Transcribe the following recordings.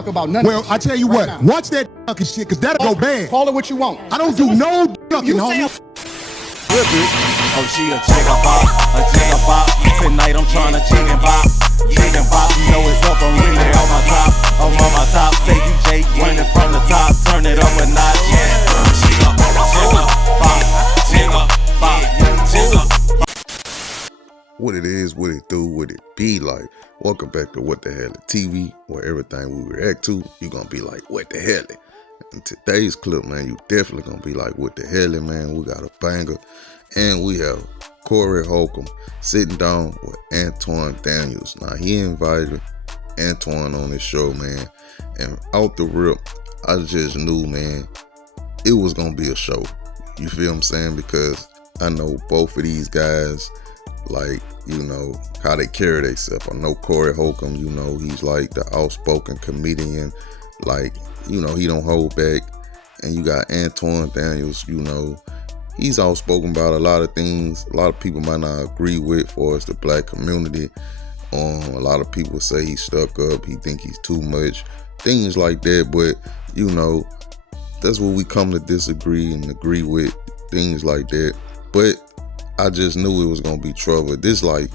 fuck about none Well, of that I tell you right what, now. watch that fucking shit, because that'll go bad. Call it what you want. I don't do no fucking, homie. Oh, she a jigger bop, a jigger bop. Tonight I'm trying to chicken bop, chicken bop. You know it's up, I'm really on my top. I'm on my top. Say DJ running from the top, turn it up a notch. Jigger, jigger bop, jigger bop, jigger. What it is, what it do, what it be like. Welcome back to What the Hell It TV, where everything we react to, you gonna be like, what the hell it? In today's clip, man, you definitely gonna be like, what the hell it, man. We got a banger, and we have Cory Holcomb sitting down with Anton Daniels. Now, he invited Anton on his show, man, and out the rip, I just knew, man, it was gonna be a show. You feel what I'm saying? Because I know both of these guys, like, you know, how they carry themselves. I know Cory Holcomb, you know, he's like the outspoken comedian, like, you know, he don't hold back. And you got Anton Daniels, you know, he's outspoken about a lot of things a lot of people might not agree with for us, the black community. A lot of people say he's stuck up, he think he's too much, things like that. But, you know, that's what we come to disagree and agree with, things like that. But I just knew it was gonna be trouble. This like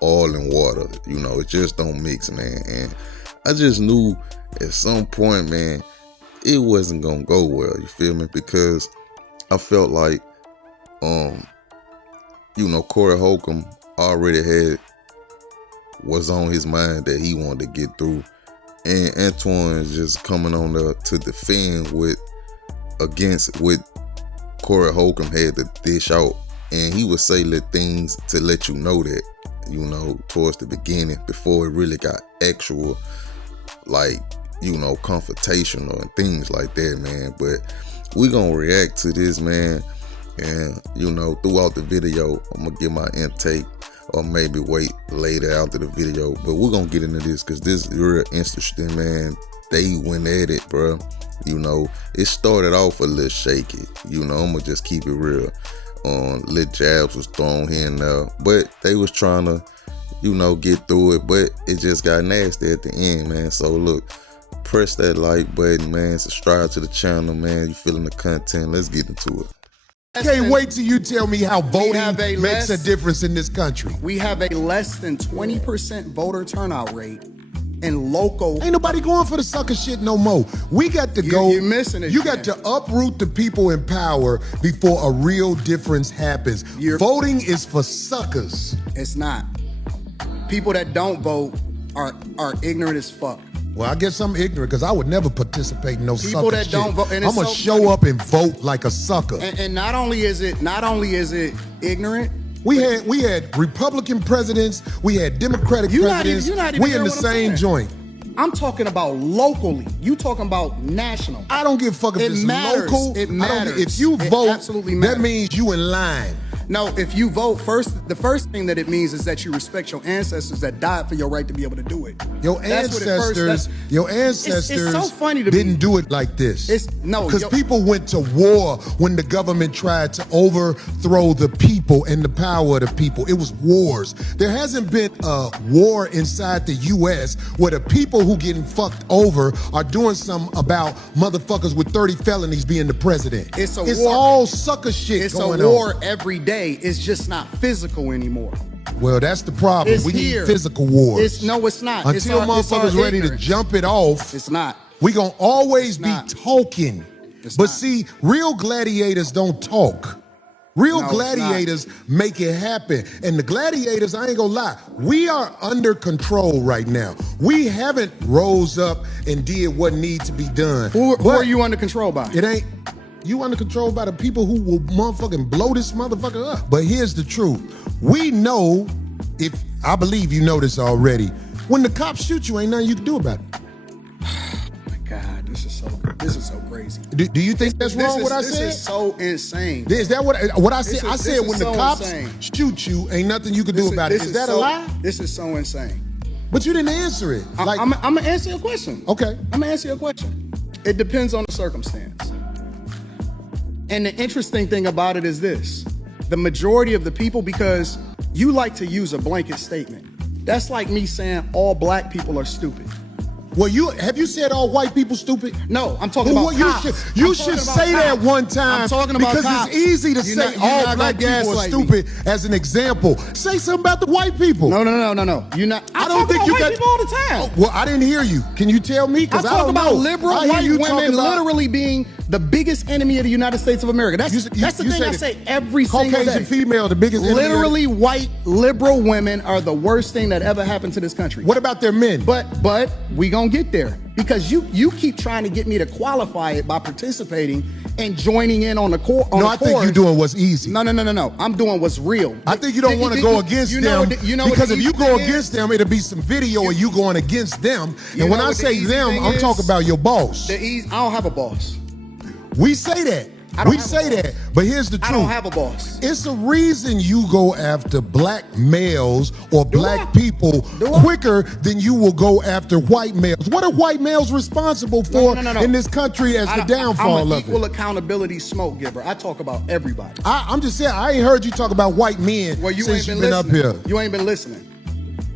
oil and water, you know, it just don't mix, man. And I just knew at some point, man, it wasn't gonna go well, you feel me? Because I felt like, you know, Cory Holcomb already was on his mind that he wanted to get through. And Antoine is just coming on to defend against what Cory Holcomb had to dish out. And he would say things to let you know that, you know, towards the beginning, before it really got actual, like, you know, confrontational and things like that, man. But we gonna react to this, man. And, you know, throughout the video, I'm gonna give my intake, or maybe wait later after the video. But we're gonna get into this because this is real interesting, man. They went at it, bro. You know, it started off a little shaky. You know, I'm gonna just keep it real. Little jabs was thrown here and there, but they was trying to, you know, get through it, but it just got nasty at the end, man. So look, press that like button, man. Subscribe to the channel, man. You feeling the content? Let's get into it. Can't wait till you tell me how voting makes a difference in this country. We have a less than 20% voter turnout rate in local. Ain't nobody going for the sucker shit no more. We got to go. You're missing it. You got to uproot the people in power before a real difference happens. Voting is for suckers. It's not. People that don't vote are ignorant as fuck. Well, I guess I'm ignorant because I would never participate in no sucker People that shit. don't vote, and I'm gonna show up and vote like a sucker. And not only is it ignorant. We had Republican presidents, we had Democratic presidents. You're not even we in the same joint. I'm talking about locally. You talking about national. I don't give a fuck if it's local. It matters. If you vote, absolutely matters. That means you in line. No, if you vote first, the first thing that it means is that you respect your ancestors that died for your right to be able to do it. Your ancestors it's so funny to didn't me. do it like this. Because people went to war when the government tried to overthrow the people and the power of the people. It was wars. There hasn't been a war inside the U.S. where the people who getting fucked over are doing something about motherfuckers with 30 felonies being the president. It's war. All sucker shit going on. It's a war every day. It's just not physical anymore. Well, that's the problem. We need physical wars. No, it's not. Until motherfuckers ready to jump it off, it's not. We gonna always be talking. But see, real gladiators don't talk. Real gladiators make it happen. And the gladiators, I ain't gonna lie, we are under control right now. We haven't rose up and did what needs to be done. Who are you under control by? It ain't. You under control by the people who will motherfucking blow this motherfucker up. But here's the truth. We know, I believe you know this already, when the cops shoot you, ain't nothing you can do about it. Oh my God, this is so crazy. Do you think that's wrong what I said? This is so insane. Is that what I said? I said when the cops shoot you, ain't nothing you can do about it. Is that a lie? This is so insane. But you didn't answer it. I'm gonna answer your question. Okay. I'm gonna answer your question. It depends on the circumstance. And the interesting thing about it is this. The majority of the people, because you like to use a blanket statement. That's like me saying all black people are stupid. Well, have you said all white people stupid? No, I'm talking about cops. You should say that one time. I'm talking about because cops. it's easy to say all black people are stupid as an example. Say something about the white people. No. You're not. I don't think you got people all the time. Oh, well, I didn't hear you. Can you tell me? Because I talk don't about know. liberal white women literally being the biggest enemy of the United States of America. That's the thing I say every single day. Caucasian female, the biggest enemy. Literally, white liberal women are the worst thing that ever happened to this country. What about their men? But we gonna get there because you keep trying to get me to qualify it by participating and joining in on the core. No, I think you're doing what's easy. No. I'm doing what's real. I think you don't want to go against them because if you go against them, it'll be some video of you going against them. And when I say them, I'm talking about your boss. I don't have a boss. We say that. We say that, but here's the truth. I don't have a boss. It's a reason you go after black males or black people quicker than you will go after white males. What are white males responsible for in this country as the downfall of it? I'm an equal accountability smoke giver. I talk about everybody. I'm just saying, I ain't heard you talk about white men since you've been up here. You ain't been listening.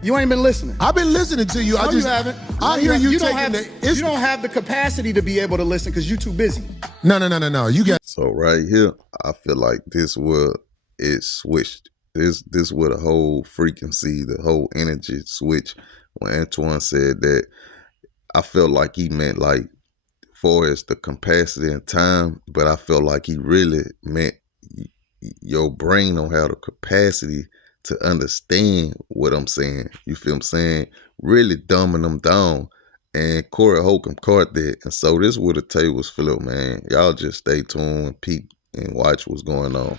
You ain't been listening. I've been listening to you. No, you haven't. I hear you taking you don't have the capacity to be able to listen because you're too busy. No. You got. So right here, I feel like this where it switched. This where the whole frequency, the whole energy switch. When Antoine said that, I felt like he meant like far as the capacity and time, but I felt like he really meant your brain don't have the capacity to understand what I'm saying. You feel I'm saying? Really dumbing them down. And Cory Holcomb caught that. And so this where the tables flip, man. Y'all just stay tuned and peep and watch what's going on.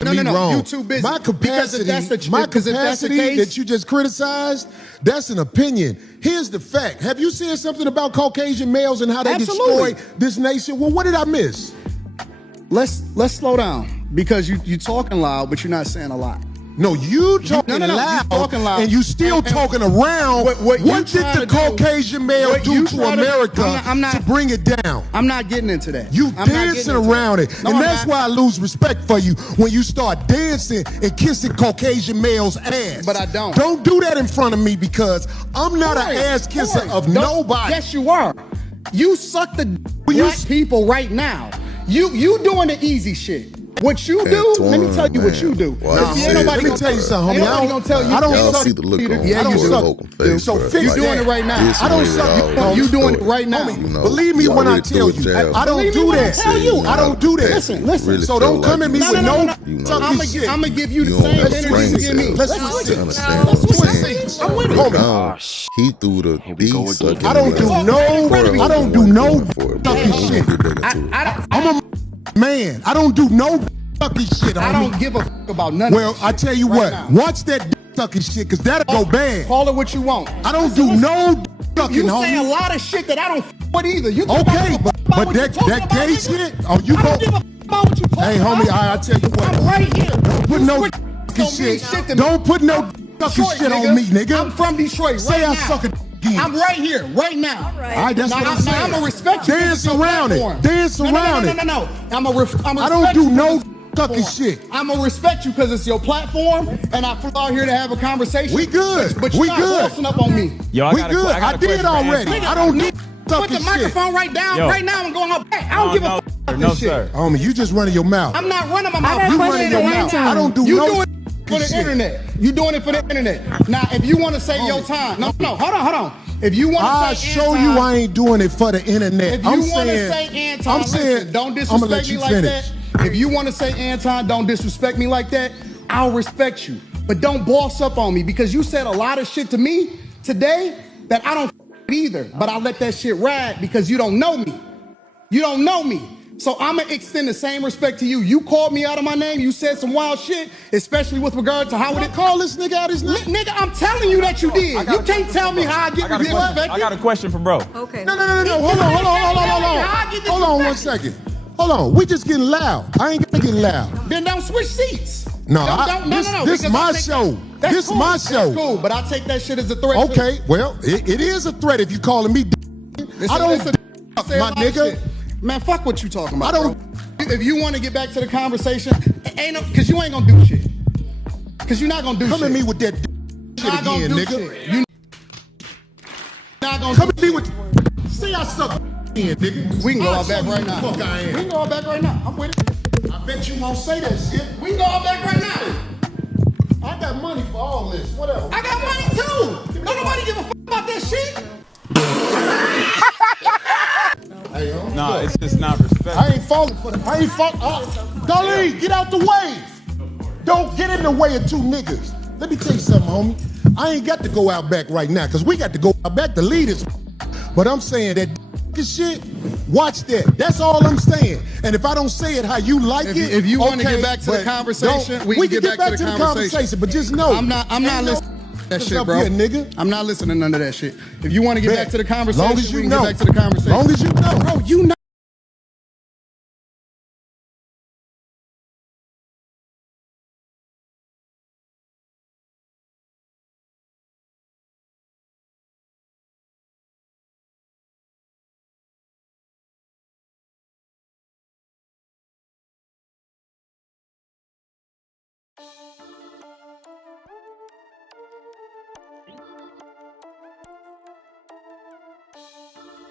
No. You too busy. My capacity that you just criticized, that's an opinion. Here's the fact. Have you said something about Caucasian males and how they destroy this nation? Well, what did I miss? Let's slow down because you talking loud, but you're not saying a lot. No, you talking loud, and you still talking around. What did the Caucasian male do to America to bring it down? I'm not getting into that. You dancing around it, and that's why I lose respect for you when you start dancing and kissing Caucasian males' ass. But I don't. Don't do that in front of me because I'm not an ass kisser of nobody. Yes, you are. You suck the black people right now. You doing the easy shit. What you do, let me tell you what you do. Let me tell you something, homie. I don't see the look on yeah, you Holcomb face. So fix you doing it right now. I don't suck. You doing it right now. Believe me when I tell you. I don't do that. I don't do that. Listen. So don't come at me with no sucky shit. I'm gonna give you the same energy you give me. Let's understand what I'm saying. I'm with it. He threw the D sucking. I don't do no sucky shit. I'm a man. I don't do no sucky shit. I don't give a fuck about none of Well, I tell you what. Watch that sucky shit, because that'll go bad. Call it what you want. I don't do no sucking, You homie. say a lot of shit that I don't fuck with either. Okay, but that gay shit, you I don't give a fuck about what you talking Hey, homie, I tell you what. I'm right here. Don't put no sucky shit. Don't put no sucky shit on me, nigga. I'm from Detroit. Say I now. suck it. I'm right here, right now. All right. All right, that's what I'm saying. I'm gonna respect you. Dance around it. Dance around it. No. I don't do no sucky shit. I'm gonna respect you because it's your platform, and I flew out here to have a conversation. We good. But you're not bossing up on me. Yo, We good. I did already. I don't do Put the sucky shit. microphone right down. Yo. Right now, I'm going up. I don't give a fuck about No, this shit. sir. Homie, you just running your mouth. I'm not running my mouth. got a You question running your for mouth. Anton. I don't do You no doing it for the shit. internet. You doing it for the internet. Now, if you want to say your time, no, hold on. If you want I'll to say show Anton, you I ain't doing it for the internet. If you want to say Anton, listen, don't disrespect me like that. If you want to say Anton, don't disrespect me like that. I'll respect you, but don't boss up on me because you said a lot of shit to me today that I don't with either. But I let that shit ride because you don't know me. You don't know me. So I'm going to extend the same respect to you. You called me out of my name. You said some wild shit, especially with regard to how would it call this nigga out his name? Nigga, I'm telling you that you did. You can't tell me how I get respected. I got a question for bro. Okay. No. Hold on 1 second. Hold on. We just getting loud. I ain't getting loud. Then don't switch seats. No, this because my I take- show. That's This cool. my show. That's cool, but I take that shit as a threat. Okay, well, it is a threat if you calling me. I don't, my nigga. Man, fuck what you talking about. I don't. Bro. If you want to get back to the conversation, because you ain't gonna do shit. Because you're not gonna do shit. Come at me with that shit Not gonna again, do nigga. shit. You not gonna come and be with. See, I suck in, nigga. We can go I'll out back show you right who the now. Fuck I am. We can go out back right now. I'm with it. I bet you won't say that shit. We can go out back right now. I got money for all this. Whatever. I got money too. Don't nobody give a fuck about that shit. Hey, yo, Nah, look, it's just not respect. I ain't falling for that. I ain't falling. Dolly, get out the way. Don't get in the way of two niggas. Let me tell you something, homie. I ain't got to go out back right now, because we got to go out back to lead this. But I'm saying that shit, watch that. That's all I'm saying. And if I don't say it how you like If you want to okay, get back to the but conversation, we can get back to the conversation. But just know, I'm not listening to that shit, bro. Here, nigga. I'm not listening to none of that shit. If you want to get back to the conversation, long as you we can know. get back to the conversation. Long as you know. Bro, you know.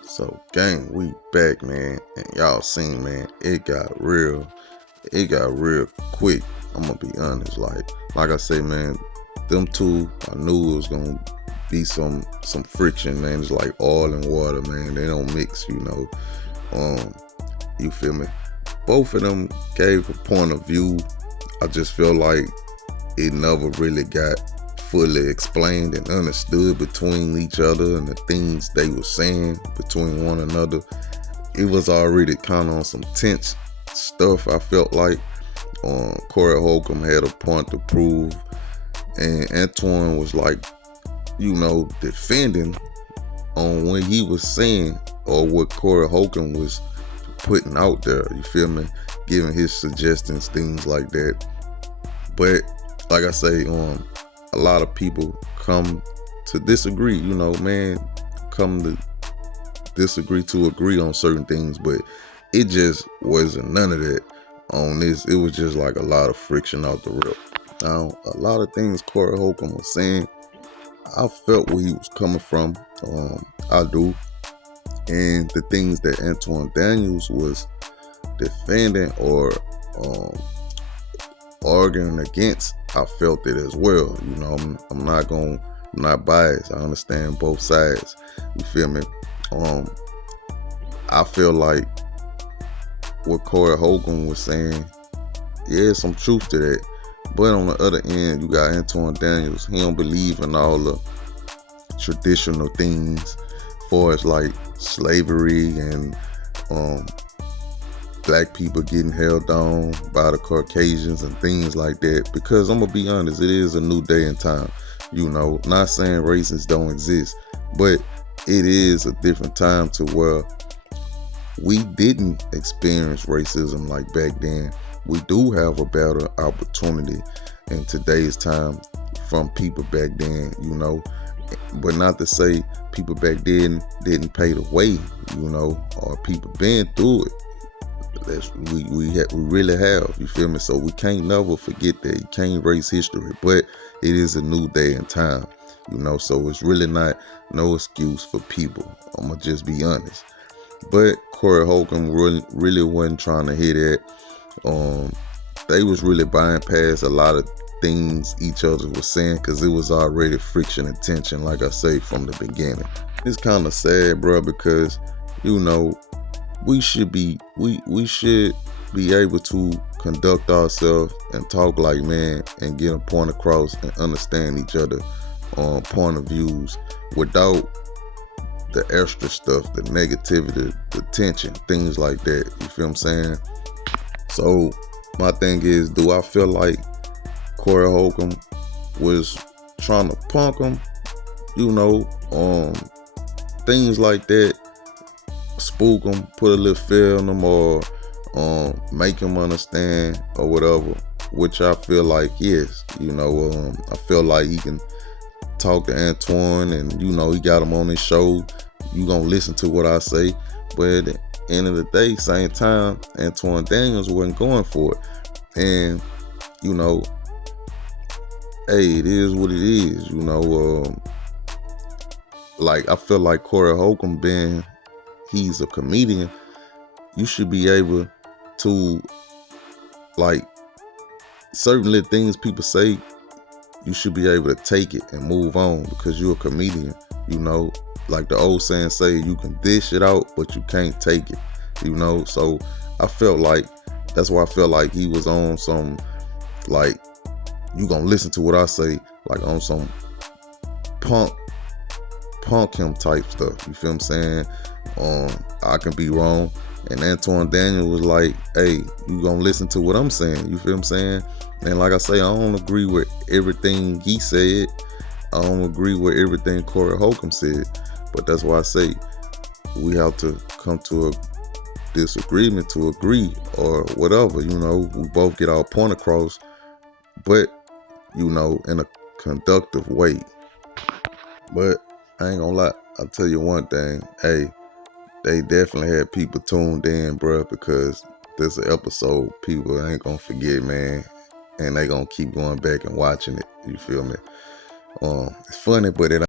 So, gang, we back, man, and y'all seen, man, it got real quick. I'm gonna be honest, like I say, man, them two, I knew it was gonna be some friction, man. It's like oil and water, man. They don't mix, you know. You feel me? Both of them gave a point of view. I just feel like it never really got fully explained and understood between each other, and the things they were saying between one another. It was already kind of on some tense stuff, I felt like. Cory Holcomb had a point to prove, and Anton was like, you know, defending on what he was saying or what Cory Holcomb was putting out there, you feel me? Giving his suggestions, things like that. But like I say, a lot of people come to disagree, you know, man, come to disagree to agree on certain things, but it just wasn't none of that on this. It was just like a lot of friction out the rip. Now, a lot of things Cory Holcomb was saying, I felt where he was coming from. I do. And the things that Anton Daniels was defending or arguing against, I felt it as well. You know, I'm not biased. I understand both sides. You feel me? I feel like what Cory Holcomb was saying, yeah, some truth to that. But on the other end, you got Anton Daniels. He don't believe in all the traditional things, as far as like slavery and black people getting held down by the Caucasians and things like that. Because I'm gonna be honest, it is a new day and time. You know, not saying racists don't exist, but it is a different time to where we didn't experience racism like back then. We do have a better opportunity in today's time from people back then, you know. But not to say people back then didn't pay the way, you know, or people been through it. We really have, you feel me? So we can't never forget that. You can't erase history, but it is a new day and time, you know. So it's really not no excuse for people. I'm gonna just be honest. But Cory Holcomb really wasn't trying to hear that. They was really bypassing a lot of things each other was saying, because it was already friction and tension, like I say, from the beginning. It's kind of sad, bro, because, you know, we should be able to conduct ourselves and talk like man and get a point across and understand each other on point of views without the extra stuff, the negativity, the tension, things like that. You feel what I'm saying? So my thing is, do I feel like Cory Holcomb was trying to punk him? You know, things like that, spook him, put a little fear in him, or make him understand or whatever, which I feel like, yes, you know, I feel like he can talk to Antoine, and, you know, he got him on his show. You gonna listen to what I say, but at the end of the day, same time, Anton Daniels wasn't going for it. And, you know, hey, it is what it is, you know. like I feel like Cory Holcomb being he's a comedian, you should be able to, like, certain little things people say, you should be able to take it and move on because you're a comedian, you know. Like the old saying say, you can dish it out, but you can't take it, you know. So I felt like, that's why I felt like he was on some, like, you gonna listen to what I say, like on some punk him type stuff, you feel what I'm saying? I can be wrong. And Anton Daniel was like, hey, you gonna listen to what I'm saying, you feel what I'm saying? And like I say, I don't agree with everything he said. I don't agree with everything Cory Holcomb said. But that's why I say we have to come to a disagreement to agree or whatever, you know. We both get our point across, but, you know, in a conductive way. But I ain't gonna lie, I'll tell you one thing. Hey, they definitely had people tuned in, bruh, because this an episode people ain't gonna forget, man. And they gonna keep going back and watching it. You feel me? It's funny, but it